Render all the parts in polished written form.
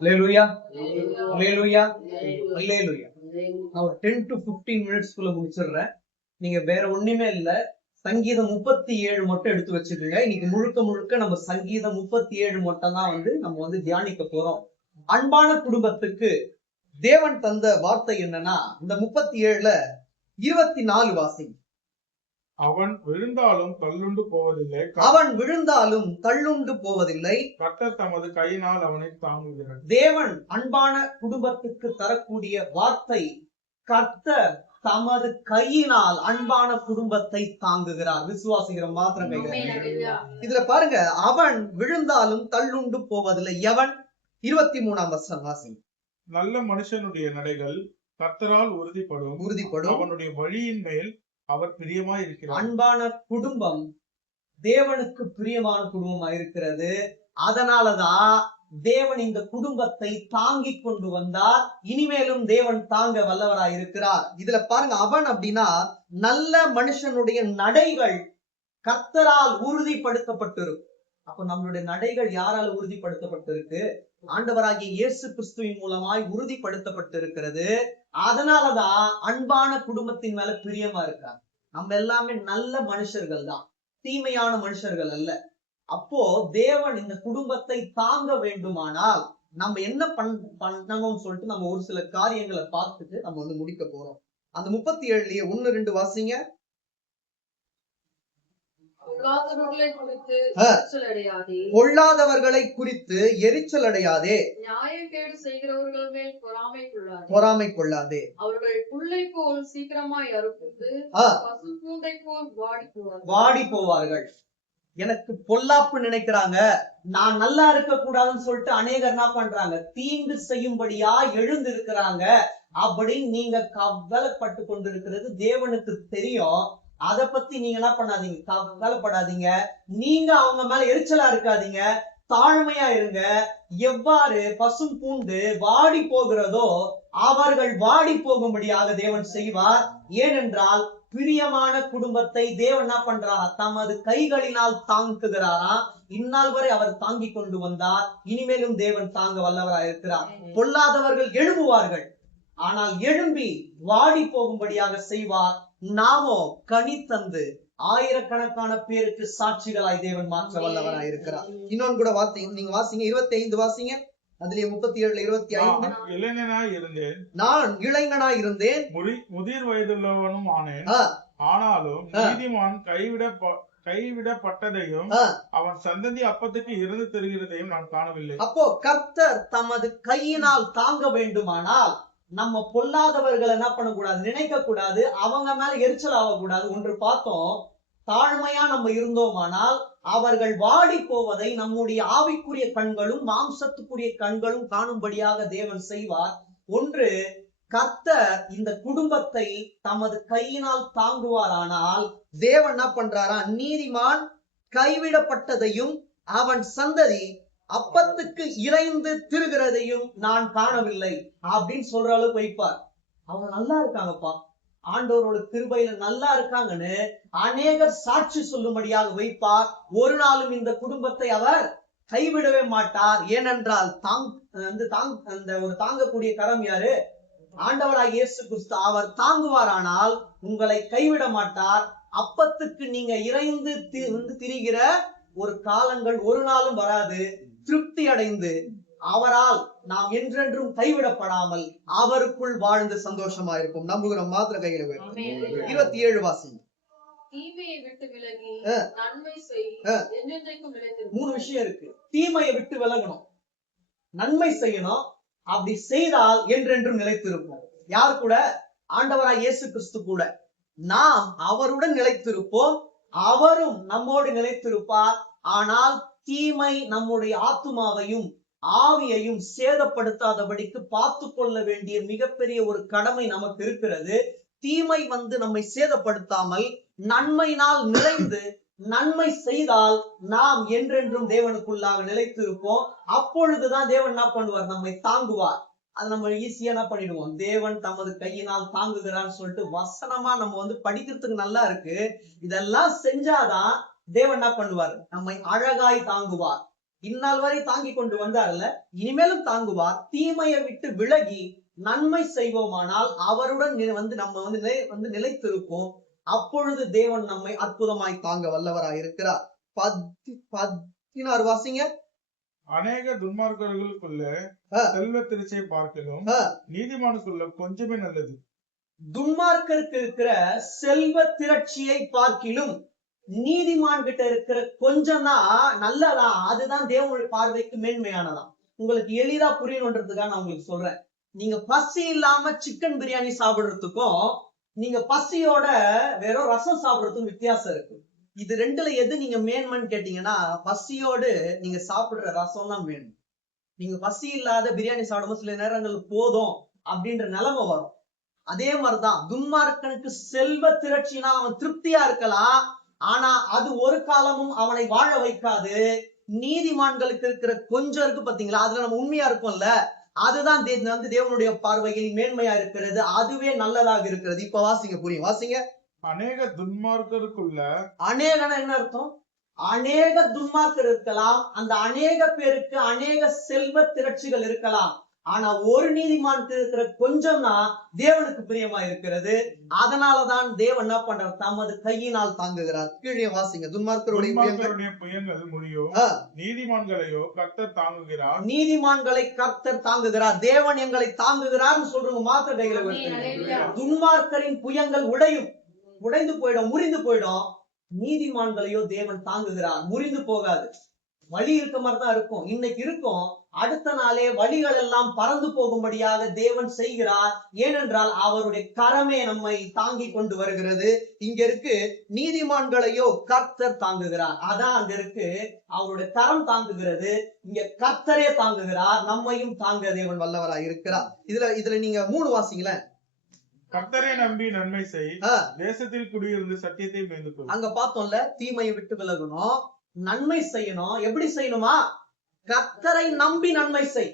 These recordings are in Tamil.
அல்லேலூயா, அல்லேலூயா, அல்லேலூயா. நான் ஒரு 10 to 15 மினிட்ஸ்க்குள்ள முடிச்சிடுறேன். நீங்க வேற ஒண்ணுமே இல்ல, சங்கீதம் 37 மட்டும் எடுத்து வச்சுக்கோங்க. இன்னைக்கு முழுக்க முழுக்க நம்ம சங்கீதம் 37 மட்டும் தான் நம்ம தியானிக்க போறோம். அன்பான குடும்பத்துக்கு தேவன் தந்த வார்த்தை என்னன்னா, இந்த 37ல 24 வாசி. அவன் விழுந்தாலும் தள்ளுண்டு போவதில்லை, அவன் விழுந்தாலும் தள்ளுண்டு போவதில்லை, கர்த்தர் தமது கையினால் அவனை தாங்குகிறார். தேவன் அன்பான குடும்பத்துக்கு தரக்கூடிய வார்த்தை, கர்த்தர் தமது கையினால் அன்பான குடும்பத்தை தாங்குகிறார். விசுவாசிக்கிற மாத்திரம் இதுல பாருங்க, அவன் விழுந்தாலும் தள்ளுண்டு போவதில்லை. எவன்? 23ஆம் வசனம் வாசி. நல்ல மனுஷனுடைய நடைகள் கர்த்தரால் உறுதிப்படும், அவனுடைய வழியின் மேல் அவர் பிரியமாய் இருக்கிறார். அன்பான குடும்பம் தேவனுக்கு பிரியமான குடும்பமா இருக்கிறது. அதனாலதான் தேவன் இந்த குடும்பத்தை தாங்கி கொண்டு வந்தார். இனிமேலும் தேவன் தாங்க வல்லவராய் இருக்கிறார். இதுல பாருங்க, அவன் அப்படின்னா நல்ல மனுஷனுடைய நடைகள் கர்த்தரால் உறுதிப்படுத்தப்பட்டிருக்கு. அப்ப நம்மளுடைய நடைகள் யாரால் உறுதிப்படுத்தப்பட்டிருக்கு? ஆண்டவராகிய இயேசு கிறிஸ்துவின் மூலமாய் உறுதிப்படுத்தப்பட்டிருக்கிறது. அதனாலதான் அன்பான குடும்பத்தின் மேல பிரியமா இருக்காங்க. நம்ம எல்லாமே நல்ல மனுஷர்கள் தான், தீமையான மனுஷர்கள் அல்ல. அப்போ தேவன் இந்த குடும்பத்தை தாங்க வேண்டுமானால் நம்ம என்ன பண்ணணும்னு சொல்லிட்டு நம்ம ஒரு சில காரியங்களை பார்த்துட்டு நம்ம முடிக்க போறோம். அந்த 37லயே 1-2 வாசிங்க. பொல்லாதவர்களை குறித்து எரிச்சல் அடையாதே, நியாயக்கேடு செய்கிறவர்கள் மேல் பொறாமை கொள்ளாதே. அவர்கள் புல்லை போல் சீக்கிரமாய் அறுப்புண்டு பசும்பூண்டை போல் வாடி போவார்கள். எனக்கு பொல்லாப்பு நினைக்கிறாங்க, நான் நல்லா இருக்க கூடாதுன்னு சொல்லிட்டு அநேகர் என்ன பண்றாங்க, தீங்கு செய்யும்படியா எழுந்து இருக்கிறாங்க. அப்படின்னு நீங்க கவலைப்பட்டு கொண்டிருக்கிறது தேவனுக்கு தெரியும். அதை பத்தி நீங்க என்ன பண்ணாதீங்க, கவலைப்படாதீங்க. நீங்க அவங்க மேல எரிச்சலா இருக்காதீங்க, தாழ்மையா இருங்க. எவ்வாறு பசும் பூண்டு வாடி போகிறதோ அவர்கள் வாடி போகும்படியாக தேவன் செய்வார். ஏனென்றால் பிரியமான குடும்பத்தை தேவன் என்ன பண்றாரா, தமது கைகளினால் தாங்குகிறாரா. இந்நாள் வரை அவர் தாங்கி கொண்டு வந்தார், இனிமேலும் தேவன் தாங்க வல்லவராக இருக்கிறார். பொல்லாதவர்கள் எழும்புவார்கள், ஆனால் எழும்பி வாடி போகும்படியாக செய்வார். நாமோ கனி தந்து ஆயிரக்கணக்கான பேருக்கு சாட்சிகளாய் தேவன் மாற்ற வல்லவராய் இருக்கிறார். இன்னொன்னு கூட நீங்க வாசிங்க, 25 வாசிங்க. அதுலயே 37ல 25. நான் இளைஞனாய் இருந்தேன், முதிர் வயதுள்ளவனும் ஆனேன். ஆனாலும் நீதிமான் கைவிடப்பட்டதையும் அவன் சந்ததி அப்பத்துக்கு இருந்து தருகிறதையும் நான் காணவில்லை. அப்போ கர்த்தர் தமது கையினால் தாங்க வேண்டுமானால் நம்ம பொல்லாதவர்கள் என்ன பண்ணக்கூடாது, நினைக்க கூடாது, அவங்க மேல எரிச்சல் ஆகக்கூடாது. ஒன்று பார்த்தோம், தாழ்மையா நம்ம இருந்தோமானால் அவர்கள் வாடி போவதை நம்முடைய ஆவிக்குரிய கண்களும் மாம்சத்துக்குரிய கண்களும் காணும்படியாக தேவன் செய்வார். ஒன்று, கர்த்தர் இந்த குடும்பத்தை தமது கையினால் தாங்குவாரானால் தேவன் என்ன பண்றாரா, நீதிமான் கைவிடப்பட்டதையும் அவன் சந்ததி அப்பத்துக்கு இறைந்து திருகிறதையும் நான் காணவில்லை அப்படின்னு சொல்ற அளவுக்கு வைப்பார். அவங்க நல்லா இருக்காங்கப்பா, ஆண்டவரோட கிருபையில நல்லா இருக்காங்கன்னு அநேகர் சாட்சி சொல்லும்படியாக வைப்பார். ஒரு நாளும் இந்த குடும்பத்தை அவர் கைவிடவே மாட்டார். ஏனென்றால் ஒரு தாங்கக்கூடிய கரம் யாரு? ஆண்டவராக இயேசு கிறிஸ்து. அவர் தாங்குவாரானால் உங்களை கைவிட மாட்டார். அப்பத்துக்கு நீங்க இறைந்து திரிகிற ஒரு காலங்கள் ஒரு நாளும் வராது. திருப்தி அடைந்து அவரால் நாம் என்றென்றும் கைவிடப்படாமல் அவருக்குள் வாழ்ந்து சந்தோஷமா இருக்கும். நம்புகிறோம். மாத்திர கையில 27 வாசிங்க. தீமையை விட்டு விலகி நன்மை செய், என்றென்றைக்கும் நிலைத்திருக்கும். 3 விஷயம் இருக்கு. தீமையை விட்டு விலகணும், நன்மை செய்யணும். அப்படி செய்தால் என்றென்றும் நிலைத்திருப்போம். யார் கூட? ஆண்டவராய் இயேசு கிறிஸ்து கூட. நாம் அவருடன் நிலைத்திருப்போம், அவரும் நம்மோடு நிலைத்திருப்பார். ஆனால் தீமை நம்முடைய ஆத்துமாவையும் ஆவியையும் சேதப்படுத்தாதபடிக்கு பார்த்து கொள்ள வேண்டிய மிகப்பெரிய ஒரு கடமை நமக்கு இருக்கிறது. தீமை நம்மை சேதப்படுத்தாமல் நன்மையினால் நிறைந்து நன்மை செய்தால் நாம் என்றென்றும் தேவனுக்குள்ளாக நிலைத்திருப்போம். அப்பொழுதுதான் தேவன் என்ன பண்ணுவார், நம்மை தாங்குவார். அது நம்ம ஈஸியா என்ன பண்ணிடுவோம், தேவன் தமது கையினால் தாங்குகிறான்னு சொல்லிட்டு வசனமா நம்ம படிக்கிறதுக்கு நல்லா இருக்கு. இதெல்லாம் செஞ்சாதான் தேவன் என்ன பண்ணுவார், நம்மை அழகாய் தாங்குவார். இந்நாள் வரை தாங்கி கொண்டு வந்தார்ல, இனிமேலும் தாங்குவார். தீமையை விட்டு விலகி நன்மை செய்வோமானால் அவருடன் நம்ம நிலைத்திருப்போம். அப்பொழுது தேவன் நம்மை அற்புதமாய் தாங்க வல்லவராய் இருக்கிறார். 16 வாசிங்க. அநேக துன்மார்க்கர்களுக்குள்ள செல்வ திருச்சை பார்க்கலும் நீதிமானுக்குள்ள கொஞ்சமே நல்லது. துன்மார்க்கருக்கு இருக்கிற செல்வ திரட்சியை பார்க்கிலும் நீதிமான் கிட்ட இருக்கிற கொஞ்சம் தான் நல்லதா. அதுதான் தேவனுடைய பார்வைக்கு மேன்மையானதான். உங்களுக்கு எளிதா புரியணுன்றதுக்காக நான் உங்களுக்கு சொல்றேன். நீங்க பசி இல்லாம சிக்கன் பிரியாணி சாப்பிடுறதுக்கும் நீங்க பசியோட வெறும் ரசம் சாப்பிடுறதுக்கும் வித்தியாசம் இருக்கு. இது ரெண்டுல எது நீங்க மேன்மைன்னு கேட்டீங்கன்னா, பசியோடு நீங்க சாப்பிடுற ரசம் தான் மேன்மை. நீங்க பசி இல்லாத பிரியாணி சாப்பிடும்போது சில நேரங்கள் போதும் அப்படின்ற நிலைமை வரும். அதே மாதிரிதான் துன்மார்க்கனுக்கு செல்வ திரட்சினா அவன் திருப்தியா இருக்கலாம், ஆனா அது ஒரு காலமும் அவனை வாழ வைக்காது. நீதிமான்களுக்கு இருக்கிற கொஞ்சம் இருக்கு பாத்தீங்களா, அதுல நம்ம உண்மையா இருக்கும்ல, அதுதான் தேவனுடைய பார்வையில் மேன்மையா இருக்கிறது. அதுவே நல்லதாக இருக்கிறது. இப்ப வாசிங்க, புரியும், வாசிங்க. அநேக துன்மார்க்கருக்குள்ள, அநேகனா என்ன அர்த்தம்? அநேக துன்மார்க்கர் இருக்கலாம், அந்த அநேக பேருக்கு அநேக செல்வ திரட்சிகள் இருக்கலாம், ஆனா ஒரு நீதிமானுக்கு இருக்கிற கொஞ்சம் தான் தேவனுக்கு பிரியமா இருக்கிறது. அதனாலதான் தேவன் என்ன பண்றார்? தமது கையினால் தாங்குகிறார். கீழே வாசிங்க. துன்மார்க்கருடைய புயங்கள் முடியும், நீதிமான்களையோ கர்த்தர் தாங்குகிறார். நீதிமான்களை கர்த்தர் தாங்குகிறார். தேவன் எங்களை தாங்குகிறார் சொல்றவங்க மாத்திர கையில வருது. துன்மார்க்கரின் புயங்கள் உடைந்து போயிடும், முறிந்து போயிடும். நீதிமான்களையோ தேவன் தாங்குகிறார். முறிந்து போகாது. வழி இருக்க மாதிரிதான் இருக்கும், இன்னைக்கு இருக்கும், அடுத்த நாளே வழிகள் எல்லாம் பறந்து போகும்படியாக தேவன் செய்கிறார். ஏனென்றால் அவருடைய கரமே நம்மை தாங்கி கொண்டு வருகிறது. இங்க இருக்கு, நீதிமான்களையோ கர்த்தர் தாங்குகிறார். அதான் அங்க இருக்கு, அவருடைய கரம் தாங்குகிறது. இங்க கர்த்தரே தாங்குகிறார். நம்மையும் தாங்க தேவன் வல்லவராய் இருக்கிறார். இதுல நீங்க 3 வாசிங்களேன். கர்த்தரை நம்பி நன்மை செய், தேசத்தில் குடியிருந்து சத்தியத்தை மேய்ந்து. அங்க பார்த்தோம்ல, தீமையை விட்டு விலகணும், நன்மை செய்யணும். எப்படி செய்யணுமா? கர்த்தரை நம்பி நன்மை செய்.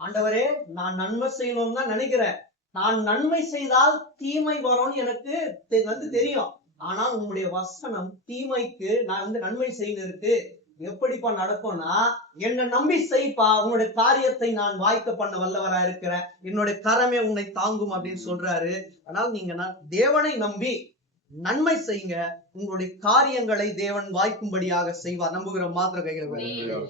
ஆண்டவரே, நான் நன்மை செய்யணும்னு தான் நினைக்கிறேன், நான் நன்மை செய்தால் தீமை வரும்னு எனக்கு தெரியும், ஆனா உங்களுடைய வசனம் தீமைக்கு நான் நன்மை செய்யணும் இருக்கு. எப்படிப்பா நடக்கும்னா, என்னை நம்பி செய்ப்பா, உன்னுடைய காரியத்தை நான் வாய்க்க பண்ண வல்லவரா இருக்கிறேன், என்னுடைய கரமே உன்னை தாங்கும் அப்படின்னு சொல்றாரு. ஆனால் நீங்க தேவனை நம்பி நன்மை செய்யுங்க, உங்களுடைய காரியங்களை தேவன் வாய்க்கும்படியாக செய்வார். நம்புகிற மாத்திர கைகளை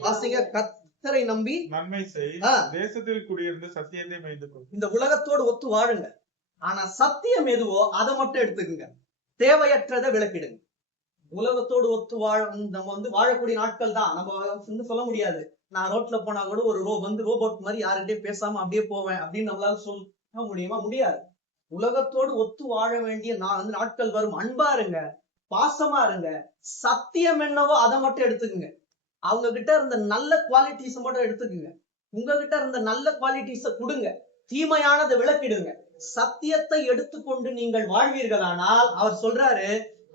வாசிங்க. கர்த்தரை நம்பி நன்மை செய், தேசத்தில் குடியிருந்து சத்தியத்தை மேய்ந்து. இந்த உலகத்தோடு ஒத்து வாழுங்க, ஆனா சத்தியம் எதுவோ அதை மட்டும் எடுத்துக்குங்க, தேவையற்றதை விளக்கிடுங்க. உலகத்தோடு ஒத்து நம்ம வாழக்கூடிய நாட்கள் தான். நம்ம சொல்ல முடியாது, நான் ரோட்ல போனா கூட ஒரு ரோபோட் மாதிரி யாருகிட்டயும் பேசாம அப்படியே போவேன் அப்படின்னு நம்மளால சொல்ல முடியுமா? முடியாது. உலகத்தோடு ஒத்து வாழ வேண்டிய நாட்கள் வரும். அன்பா இருங்க, பாசமா இருங்க, சத்தியம் என்னவோ அதை மட்டும் எடுத்துக்குங்க. அவங்க கிட்ட இருந்த நல்ல குவாலிட்டிஸ மட்டும் எடுத்துக்குங்க. உங்ககிட்ட இருந்த நல்ல குவாலிட்டிஸ கொடுங்க, தீமையானதை விளக்கிடுங்க. சத்தியத்தை எடுத்துக்கொண்டு நீங்கள் வாழ்வீர்களானால், அவர் சொல்றாரு,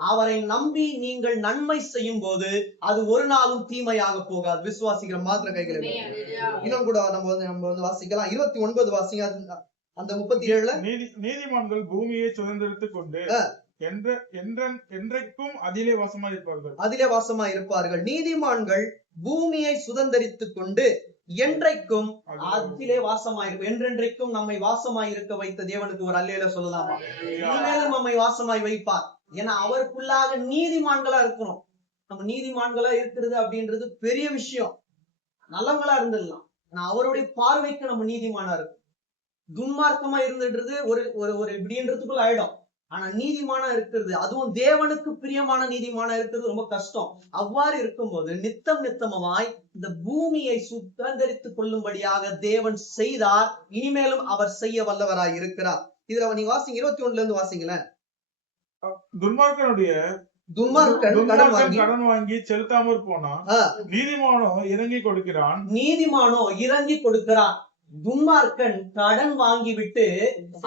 அவரை நம்பி நீங்கள் நன்மை செய்யும் போது அது ஒரு நாளும் தீமையாக போகாது. விசுவாசிக்கிற மாத்திர கைகளை இன்னும் கூட நம்ம வாசிக்கலாம். 29 வாசிங்க. அந்த 37 நீதிமான்கள் பூமியை சுதந்திரித்துக் கொண்டு என்றைக்கும் அதிலே வாசமா இருப்பார்கள். நீதிமான்கள் பூமியை சுதந்திரித்துக் கொண்டு என்றைக்கும் அதிலே வாசமாயிருக்கும். என்றென்றைக்கும் நம்மை வாசமாய் இருக்க வைத்த தேவனுக்கு ஒரு அல்லேல சொல்லலாமா? இனிமேலும் நம்மை வாசமாய் வைப்பார். ஏன்னா அவருக்குள்ளாக நீதிமான்களா இருக்கிறோம். நம்ம நீதிமான்களா இருக்கிறது அப்படின்றது பெரிய விஷயம். நல்லவங்களா இருந்துடலாம், ஆனா அவருடைய பார்வைக்கு நம்ம நீதிமானா இருக்கும். துன்மார்க்கமா இருந்துன்றது ஒரு இப்படின்றதுக்குள்ள ஆயிடும். ஆனா நீதிமானா இருக்கிறது, அதுவும் தேவனுக்கு பிரியமான நீதிமானா இருக்கிறது ரொம்ப கஷ்டம். அவ்வாறு இருக்கும்போது நித்தமாய் இந்த பூமியை சுதந்திரித்துக் கொள்ளும்படியாக தேவன் செய்தார். இனிமேலும் அவர் செய்ய வல்லவராய் இருக்கிறார். இதுல நீங்க வாசிங்க, 21 இருந்து வாசிங்களேன். துன்மார்க்கன் கடன் வாங்கி செலுத்தாமற் போனா நீதிமானோ இறங்கி கொடுக்கிறான். துன்மார்க்கன் கடன் வாங்கி விட்டு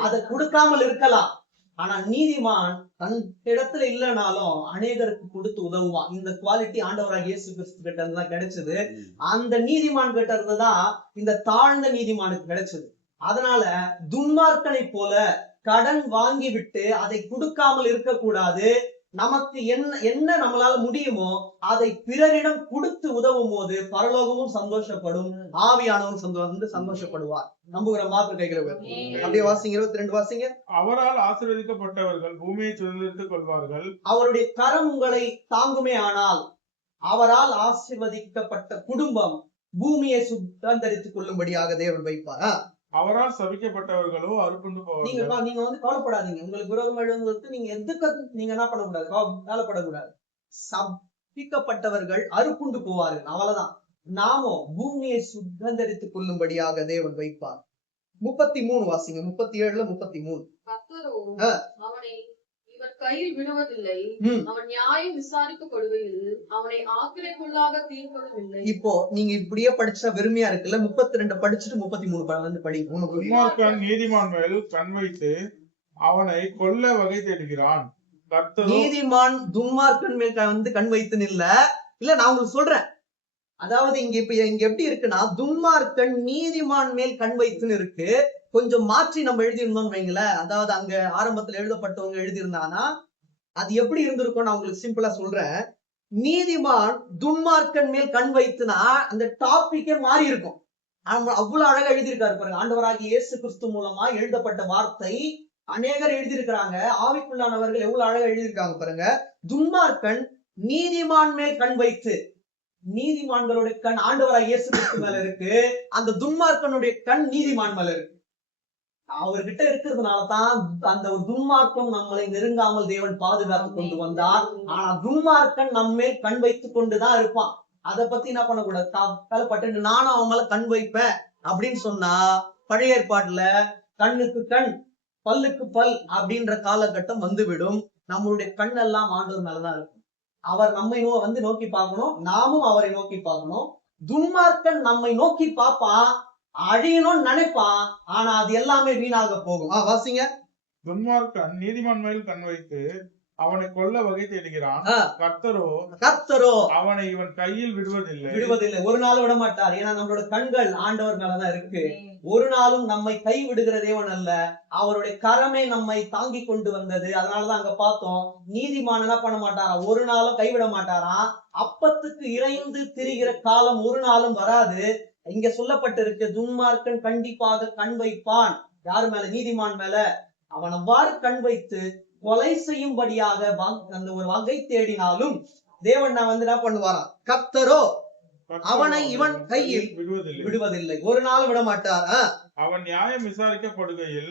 அதை கொடுக்காமல் இருக்கலாம், ஆனா நீதிமான் தன் இடத்துல இல்லைனாலும் அநேகருக்கு கொடுத்து உதவுவான். இந்த குவாலிட்டி ஆண்டவராக இயேசு கிறிஸ்து கிட்ட இருந்துதான் கிடைச்சது. அந்த நீதிமான் கிட்ட இருந்துதான் இந்த தாழ்ந்த நீதிமானுக்கு கிடைச்சது. அதனால துன்மார்க்கனை போல கடன் வாங்கி விட்டு அதை கொடுக்காமல் இருக்கக்கூடாது. நமக்கு என்ன நம்மளால முடியுமோ அதை பிறரிடம் கொடுத்து உதவும் போது பரலோகமும் சந்தோஷப்படும், ஆவியானவரும் சந்தோஷப்படுவார். நம்புகிற மாத்திர கைகளை அப்படியே வாசிங்க. 22 வாசிங்க. அவரால் ஆசீர்வதிக்கப்பட்டவர்கள் பூமியை சுதந்திரித்துக் கொள்வார்கள். அவருடைய கரம் உங்களை தாங்குமே ஆனால் அவரால் ஆசீர்வதிக்கப்பட்ட குடும்பம் பூமியை சுதந்திரித்துக் கொள்ளும்படியாக தேவன் வைப்பார். அவரால் சபிக்கப்பட்டவர்களோ அறுப்புண்டு போவார்கள். நீங்க கவலைப்படாதீங்க. உங்களுக்கு விரோதம் எழுதுவதற்கு நீங்க எதுக்கு நீங்க என்ன பண்ணக்கூடாது, கவலைப்படக்கூடாது. சபிக்கப்பட்டவர்கள் அறுப்புண்டு போவார்கள், அவ்வளவுதான். நாமோ பூமியை சுதந்திரித்துக் கொள்ளும்படியாக தேவன் வைப்பார். 33 வாசிங்க. 37 33. கர்த்தரோ அவனை இவர் கையில் விடுவதில்லை, அவன் நியாயம் விசாரிக்கப்படுகையில் அவனை ஆக்கினைக்குள்ளாக தீர்ப்பதும். இப்போ நீங்க இப்படியே படிச்சா வெறுமையா இருக்குல்ல. 32 படிச்சுட்டு 33 படி. துன்மார்க்கன் நீதிமான் மேல் கண் வைத்து அவனை கொல்ல வகை தேடுகிறான். நீதிமான் துன்மார்க்கன் மேல் கண் வைத்துன்னு இல்ல நான் உங்களுக்கு சொல்றேன். அதாவது இங்க எப்படி இருக்குன்னா, துன்மார்க்கன் நீதிமான் மேல் கண் வைத்துன்னு இருக்கு. கொஞ்சம் மாற்றி நம்ம எழுதியிருந்தோம்னு வைங்களேன். அதாவது அங்க ஆரம்பத்துல எழுதப்பட்டவங்க எழுதியிருந்தானா அது எப்படி இருந்திருக்கும் நான் உங்களுக்கு சிம்பிளா சொல்றேன். நீதிமான் துன்மார்க்கன் மேல் கண் வைத்துனா அந்த டாபிக்கே மாறி இருக்கும். அவ்வளவு அழகா எழுதியிருக்காரு பாருங்க. ஆண்டவராகிய இயேசு கிறிஸ்து மூலமா எழுதப்பட்ட வார்த்தை அநேகர் எழுதியிருக்கிறாங்க. ஆவிக்குள்ளானவர்கள் எவ்வளவு அழகா எழுதியிருக்காங்க பாருங்க. துன்மார்க்கன் நீதிமான் மேல் கண் வைத்து, நீதிமான்களுடைய கண் ஆண்டவராகிய இயேசு கிறிஸ்து மேல இருக்கு, அந்த துன்மார்க்கனுடைய கண் நீதிமான் மேல இருக்கு. அவர்கிட்ட இருக்கிறதுனாலதான் அந்த ஒரு துன்மார்க்கம் நம்மளை நெருங்காமல் தேவன் பாதுகாத்து கொண்டு வந்தார். ஆனா துன்மார்க்கன் நம்ம கண் வைத்துக் கொண்டுதான் இருப்பான். அதை பத்தி என்ன பண்ணக்கூடாது, கவலைப்பட்டு நானும் அவன் மேல கண் வைப்பேன் அப்படின்னு சொன்னா பழைய ஏற்பாட்டுல கண்ணுக்கு கண் பல்லுக்கு பல் அப்படின்ற காலகட்டம் வந்துவிடும். நம்மளுடைய கண் எல்லாம் ஆண்டவர் மேலதான் இருக்கும். அவர் நம்மை நோக்கி பார்க்கணும், நாமும் அவரை நோக்கி பார்க்கணும். துன்மார்க்கன் நம்மை நோக்கி பார்ப்பான், அழியணும்னு நினைப்பான், ஆனா அது எல்லாமே வீணாக போகும். வாசிங்க. துன்மார்க்கன் நீதிமான் மேல் கண் வைத்து அவனை கொல்ல வகை தேடுகிறான். கர்த்தரோ அவனை இவன் கையில் விடுவதில்லை. ஒரு நாள் விட மாட்டார். ஏன்னா நம்மளோட கண்கள் ஆண்டவர் மேலதான் இருக்கு. ஒரு நாளும் நம்மை கை விடுகிற தேவன் அல்ல. அவருடைய கரமே நம்மை தாங்கி கொண்டு வந்தது. அதனாலதான் அங்க பார்த்தோம், நீதிமான் என்ன பண்ண மாட்டாராம், ஒரு நாளும் கைவிட மாட்டாராம். அப்பத்துக்கு இறைந்து திரிகிற காலம் ஒரு நாளும் வராது. இங்க சொல்லப்பட்டிருக்கு, துன்மார்க்கன் கண்டிப்பாக கண் வைப்பான். யாரு மேல? நீதிமான் மேல. அவன் அவ்வாறு கண் வைத்து கொலை செய்யும்படியாக அந்த ஒரு வகை தேடினாலும் தேவன் என்ன பண்ணுவாராம், கர்த்தரோ அவனை இவன் கையில் விடுவதில்லை. ஒரு நாள் விட மாட்டார். அவன் நியாயம் விசாரிக்கப்படுகையில்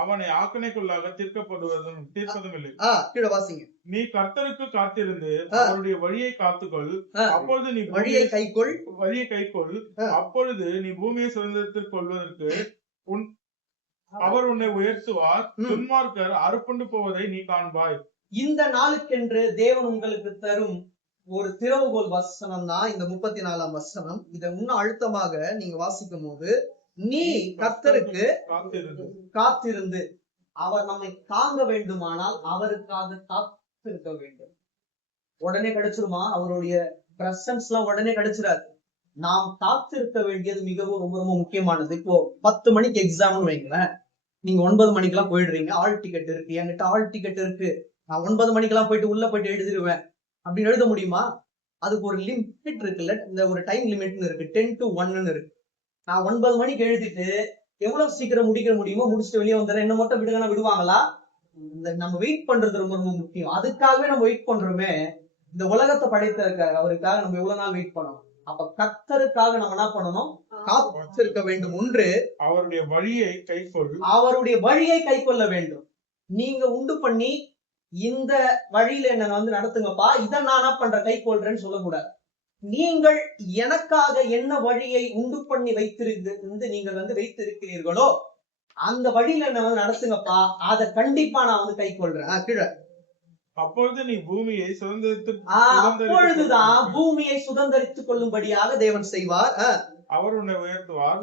அவனை ஆக்கினைக்குள்ளாக தீர்ப்பதும் இல்லை. கீழே வாசிங்க. நீ கர்த்தருக்கு காத்திருந்து அவருடைய வழியை காத்துக்கொள், அப்பொழுது நீ வழியை கைக்கொள். அப்பொழுது நீ பூமியை சுதந்திரத்தில் கொள்வதற்கு அவர் உன்னை உயர்த்துவார். துன்மார்க்கர் அறுப்புண்டு போவதை நீ காண்பாய். இந்த நாளுக்கென்று தேவன் உங்களுக்கு தரும் ஒரு திறவுகோல் வசனம் தான் இந்த 34ஆம் வசனம். இதை இன்னும் அழுத்தமாக நீங்க வாசிக்கும் போது, நீ கர்த்தருக்கு காத்திருந்து அவர் நம்மை தாங்க வேண்டுமானால் அவருக்காக காத்திருக்க வேண்டும். உடனே கிடைச்சிருமா? அவருடைய பிரசன்ஸ் எல்லாம் உடனே கிடைச்சிடாது. நாம் காத்திருக்க வேண்டியது மிகவும் ரொம்ப ரொம்ப முக்கியமானது. இப்போ 10 மணிக்கு எக்ஸாம்னு வைங்களேன், நீங்க 9 மணிக்கெல்லாம் போயிடுறீங்க. ஆல் டிக்கெட் இருக்கு, என்கிட்ட ஆல் டிக்கெட் இருக்கு, நான் 9 மணிக்கெல்லாம் போயிட்டு உள்ள போயிட்டு எழுதிடுவேன் அப்படின்னு எழுத முடியுமா? அதுக்கு ஒரு லிமிட் இருக்குல்ல, இந்த ஒரு டைம் லிமிட்னு இருக்கு, 10 to 1 இருக்கு. நான் 9 மணிக்கு எழுதிட்டு எவ்வளவு சீக்கிரம் முடிக்க முடியுமோ முடிச்சுட்டு வெளியே வந்துடுறேன். என்ன மட்டும் விடுங்கன்னா விடுவாங்களா? நம்ம வெயிட் பண்றது ரொம்ப ரொம்ப முக்கியம். அதுக்காகவே நம்ம வெயிட் பண்றோமே. இந்த உலகத்தை படைத்த இருக்காரு, அவருக்காக நம்ம எவ்வளவு நாள் வெயிட் பண்ணணும்? அப்ப கர்த்தருக்காக நம்ம என்ன பண்ணணும்? காத்திருக்க வேண்டும். ஒன்று, அவருடைய வழியை கைக்கொள். அவருடைய வழியை கைக்கொள்ள வேண்டும். நீங்க உண்டு பண்ணி இந்த வழியில என்ன நடத்துங்கப்பா, இதை நான் என்ன பண்ற கைக்கொள்றேன்னு சொல்லக்கூடாது. நீங்கள் எனக்காக என்ன வழியை உண்டு பண்ணி நீங்கள் வைத்திருக்கிறீர்களோ அந்த வழியில என்ன நடத்துங்கப்பா, அதை கண்டிப்பா நான் கைக்கொள்றேன். கீழே அப்பொழுது நீ பூமியை அப்பொழுதுதான் பூமியை சுதந்திரித்துக் கொள்ளும்படியாக தேவன் செய்வார். அவர் உன்னை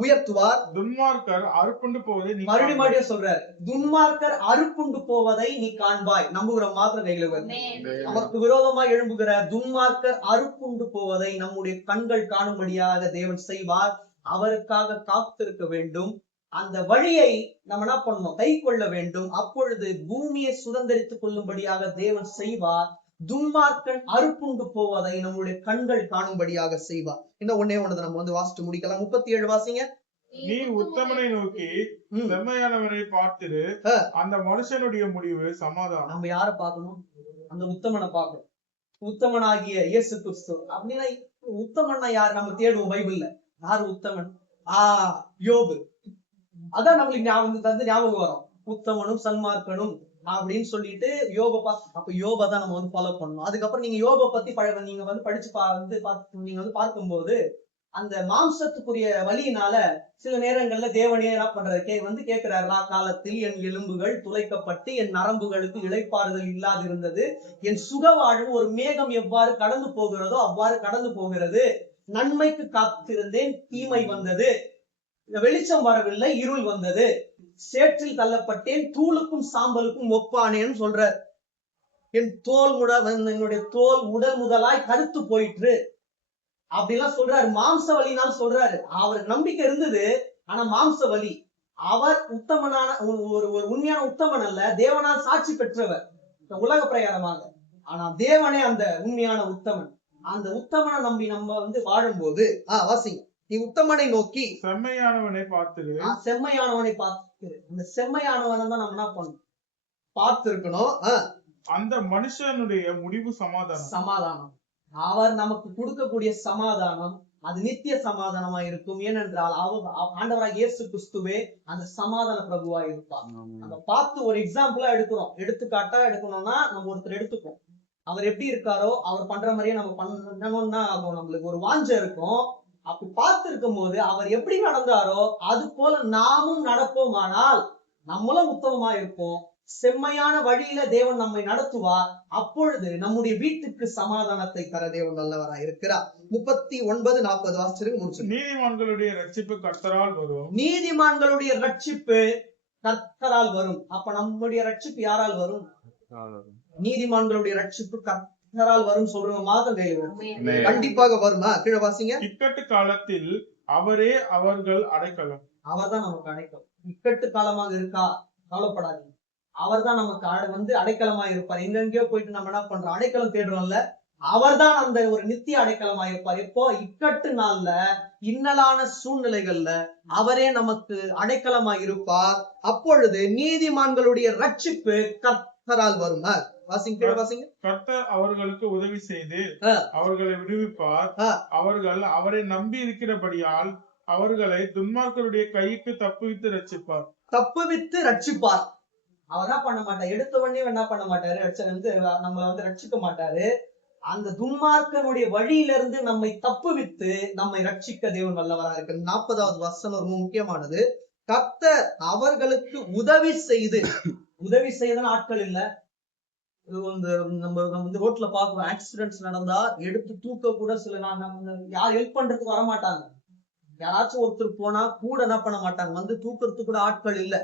உயர்த்துவார். துன்மார்க்கர் அறுப்புண்டு போவதை மறுபடியும் சொல்றார், துன்மார்க்கர் அறுப்புண்டு போவதை நீ காண்பாய். நம்புகிற மாத்திர கையில நமக்கு விரோதமா எழும்புகிற துன்மார்க்கர் அறுப்புண்டு போவதை நம்முடைய கண்கள் காணும்படியாக தேவன் செய்வார். அவருக்காக காத்திருக்க வேண்டும். அந்த வழியை நம்ம என்ன பண்ணணும், கை கொள்ள வேண்டும். அப்பொழுது பூமியை சுதந்திரித்துக் கொள்ளும்படியாக தேவன் செய்வார். துன்மார்க்கன் அறுப்புண்டு போவதை நம்முடைய கண்கள் காணும்படியாக செய்வார். இன்னும் ஒன்னே ஒண்ணு நம்ம வாசிட்டு முடிக்கலாம். 37 வாசிங்க. நீ உத்தமனை நோக்கி செம்மையானவனை பார்த்திரு, அந்த மனுஷனுடைய முடிவு சமாதானம். நம்ம யார பார்க்கணும்? அந்த உத்தமனை பார்க்கணும். உத்தமனாகிய இயேசு கிறிஸ்து. அப்படின்னா உத்தமன்னா யார்? நம்ம தேடுவோம் பைபிள்ல. யாரு உத்தமன்? யோபு. அதான் நம்மளுக்கு ஞாபகம் வரும். உத்தமனும் சன்மார்க்கனும் அப்படின்னு சொல்லிட்டு யோப அப்ப யோப தான் நம்ம ஃபாலோ பண்ணணும். அதுக்கப்புறம் நீங்க யோப பத்தி நீங்க படிச்சு நீங்க பார்க்கும்போது அந்த மாம்சத்துக்குரிய வலியினால சில நேரங்கள்ல தேவனே என்ன பண்றாரு, கேட்கிறாரு, காலத்தில் என் எலும்புகள் துளைக்கப்பட்டு என் நரம்புகளுக்கு இளைப்பாறுதல் இல்லாது இருந்தது. என் சுகவாழ்வு ஒரு மேகம் எவ்வாறு கடந்து போகிறதோ அவ்வாறு கடந்து போகிறது. நன்மைக்கு காத்திருந்தேன், தீமை வந்தது. வெளிச்சம் வரவில்லை, இருள் வந்தது. சேற்றில் தள்ளப்பட்டேன், தூளுக்கும் சாம்பலுக்கும் ஒப்பானேன்னு சொல்றார். என் என்னுடைய தோல் உடல் முதலாய் கருத்து போயிற்று அப்படிலாம் சொல்றாரு. மாம்ச வலினால சொல்றாரு. அவருக்கு நம்பிக்கை இருந்தது, ஆனா மாம்ச வலி. அவர் உத்தமனான ஒரு உண்மையான உத்தமன் அல்ல, தேவனால் சாட்சி பெற்றவர் உலக பிரகாரமாக. ஆனா தேவனே அந்த உண்மையான உத்தமன். அந்த உத்தமனை நம்பி நம்ம வாழும்போது வாசிங்க. நீ உத்தமனை நோக்கி செம்மையானவனை பார்த்து, செம்மையானவனை பார்த்து, இந்த செம்மையானவனை தான் நம்ம என்ன பண்ணணும், பார்த்து இருக்கணும். அந்த மனுஷனுடைய முடிவு சமாதானம். அவர் நமக்கு கொடுக்கக்கூடிய சமாதானம் அது நித்திய சமாதானமா இருக்கும். ஏனென்றால் ஆண்டவராக இயேசு கிறிஸ்துவே அந்த சமாதான பிரபுவா இருப்பார். நம்ம பார்த்து ஒரு எக்ஸாம்பிளா எடுத்துக்காட்டா எடுக்கணும்னா நம்ம ஒருத்தர் எடுத்துப்போம். அவர் எப்படி இருக்காரோ அவர் பண்ற மாதிரியே நம்ம பண்ணணும்னா நம்மளுக்கு ஒரு வாஞ்ச இருக்கும். அப்படி பார்த்து இருக்கும் போது அவர் எப்படி நடந்தாரோ அது போல நாமும் நடப்போமானால் நம்மளும் உத்தமமா இருப்போம். செம்மையான வழியில தேவன் நம்மை நடத்துவார். அப்பொழுது நம்முடைய வீட்டுக்கு சமாதானத்தை தர தேவன் நல்லவராய் இருக்கிறார். 39-40 வாசிச்சிருங்க, முடிச்சு. நீதிமான்களுடைய ரட்சிப்பு கர்த்தரால் வரும். நீதிமான்களுடைய ரட்சிப்பு கர்த்தரால் வரும். அப்ப நம்முடைய ரட்சிப்பு யாரால் வரும்? நீதிமான்களுடைய ரட்சிப்பு கர்த்தரால் வரும் சொல்றவங்க மாதம் கண்டிப்பாக வருமா? கீழே வாசிங்க. இக்கட்டு காலத்தில் அவரே அவர்கள் அடைக்கலம். அவர் தான் நமக்கு அடைக்கலம். இக்கட்டு காலமாக இருக்கா, கவலைப்படாதீங்க. அவர் தான் நமக்கு அடைக்கலமா இருப்பார். எங்கெங்கயோ போயிட்டு நம்ம என்ன பண்றோம், அடைக்கலம் தேடுறோம்ல, அவர் தான் அந்த ஒரு நித்திய அடைக்கலமா இருப்பார். எப்போ? இக்கட்டு நாள்ல, இன்னலான சூழ்நிலைகள்ல அவரே நமக்கு அடைக்கலமா இருப்பார். அப்பொழுது நீதிமான்களுடைய ரட்சிப்பு கர்த்தரால் வரும். வாசிங்க. கர்த்தர் அவர்களுக்கு உதவி செய்து அவர்களை விடுவிப்பார். அவர்கள் அவரை நம்பி இருக்கிறபடியால் அவர்களை துன்மார்க்கருடைய கைக்கு தப்புவித்து ரட்சிப்பார். அவர் என்ன பண்ண மாட்டார், எடுத்த உடனே என்ன பண்ண மாட்டாரு, நம்மள ரட்சிக்க மாட்டாரு. அந்த துன்மார்க்கனுடைய வழியிலிருந்து நம்மை தப்புவித்து நம்மை ரட்சிக்க தேவன் வல்லவரா இருக்கு. 40வது வசனம் ரொம்ப முக்கியமானது. கர்த்தர் அவர்களுக்கு உதவி செய்த ஆட்கள் இல்ல. நம்ம ரோட்ல பாக்குறோம், ஆக்சிடென்ட்ஸ் நடந்தா எடுத்து தூக்க கூட சில யார் ஹெல்ப் பண்றதுக்கு வர மாட்டாங்க. யாராச்சும் ஒருத்தர் போனா கூட என்ன பண்ண மாட்டாங்க, தூக்குறதுக்கு கூட ஆட்கள் இல்ல.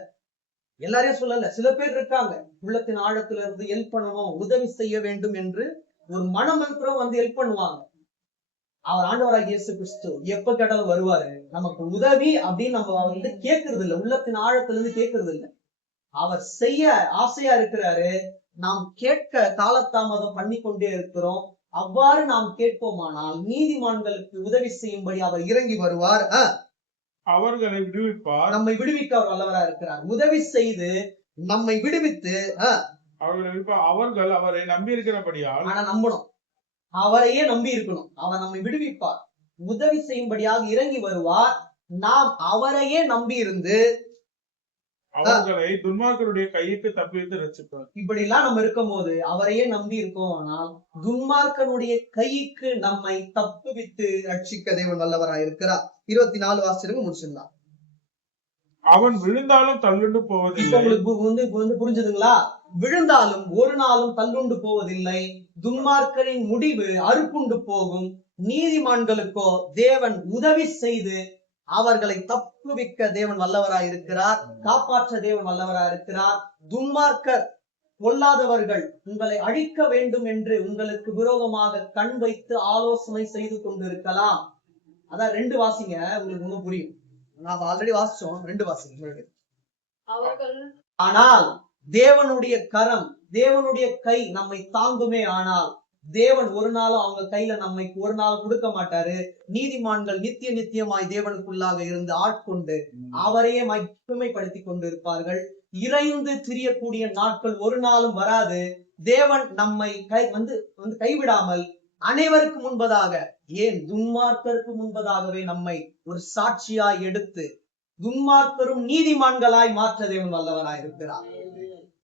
எல்லாரையும் சொல்லல, சில பேர் இருக்காங்க உள்ளத்தின் ஆழத்துல இருந்து ஹெல்ப் பண்ணணும், உதவி செய்ய வேண்டும் என்று ஒரு மனம் இருக்கிறவங்க ஹெல்ப் பண்ணுவாங்க. அவர் ஆண்டவராக இயேசு கிறிஸ்து எப்ப கேட்டாலும் வருவாரு. நமக்கு உதவி அப்படின்னு நம்ம கேட்கறது இல்லை, உள்ளத்தின் ஆழத்துல இருந்து கேட்கறது இல்லை. அவர் செய்ய ஆசையா இருக்கிறாரு. நாம் கேட்க காலதாமதம் பண்ணி கொண்டே இருக்கிறோம். அவ்வாறு நாம் கேட்போமானால் நீதிமான்களுக்கு உதவி செய்யும்படி அவர் இறங்கி வருவார். அவர்களை விடுவிப்பார். நம்மை விடுவிக்க அவர் வல்லவரா இருக்கிறார். உதவி செய்து நம்மை விடுவித்து அவர்கள் அவரை நம்பி இருக்கிறபடியால், ஆனா நம்பணும், அவரையே நம்பி இருக்கணும். அவர் நம்மை விடுவிப்பார், உதவி செய்யும்படியாக இறங்கி வருவார். நாம் அவரையே நம்பி இருந்து அவர்களை துன்மார்க்கருடைய கைக்கு தப்புவித்து ரட்சிப்பார். இப்படி எல்லாம் நம்ம இருக்கும் போது அவரையே நம்பி இருக்கோம். ஆனால் துன்மார்க்கனுடைய கைக்கு நம்மை தப்புவித்து ரட்சிக்க தேவன் வல்லவராய் இருக்கிறார். 24 வாசிச்சிருங்க, முடிச்சிருந்தான். அவன் விழுந்தாலும் தள்ளுண்டு போவதில்லை. உங்களுக்கு புரிஞ்சுதுங்களா? விழுந்தாலும் ஒரு நாளும் தள்ளுண்டு போவதில்லை. துன்மார்க்கரின் முடிவு அறுப்புண்டு போகும். நீதிமான்களுக்கோ தேவன் உதவி செய்து அவர்களை தப்புவிக்க தேவன் வல்லவராய் இருக்கிறார். காப்பாற்ற தேவன் வல்லவராய் இருக்கிறார். துன்மார்க்கர் பொல்லாதவர்கள் உங்களை அழிக்க வேண்டும் என்று உங்களுக்கு விரோதமாக கண் வைத்து ஆலோசனை செய்து கொண்டிருக்கலாம். அதான் 2 வாசிங்க, உங்களுக்கு ரொம்ப புரியும். நாம ஆல்ரெடி வாசிச்சோம், 2 வாசிங்க. அவர்கள் ஆனால் தேவனுடைய கரம், தேவனுடைய கை நம்மை தாங்குமே. ஆனால் தேவன் ஒரு நாளும் அவங்க கையில நம்மை ஒரு நாள் கொடுக்க மாட்டாரு. நீதிமான்கள் நித்திய நித்தியமாய் தேவனுக்குள்ளாக இருந்து ஆட்கொண்டு அவரையே மகிமைப்படுத்தி கொண்டு இருப்பார்கள். இறைந்து திரியக்கூடிய நாட்கள் ஒரு நாளும் வராது. தேவன் நம்மை கைவிடாமல் அனைவருக்கு முன்பதாக, ஏன் துன்மார்க்கருக்கு முன்பதாகவே நம்மை ஒரு சாட்சியாய் எடுத்து துன்மார்க்கரும் நீதிமான்களாய் மாற்ற தேவன் வல்லவராய் இருக்கிறார்.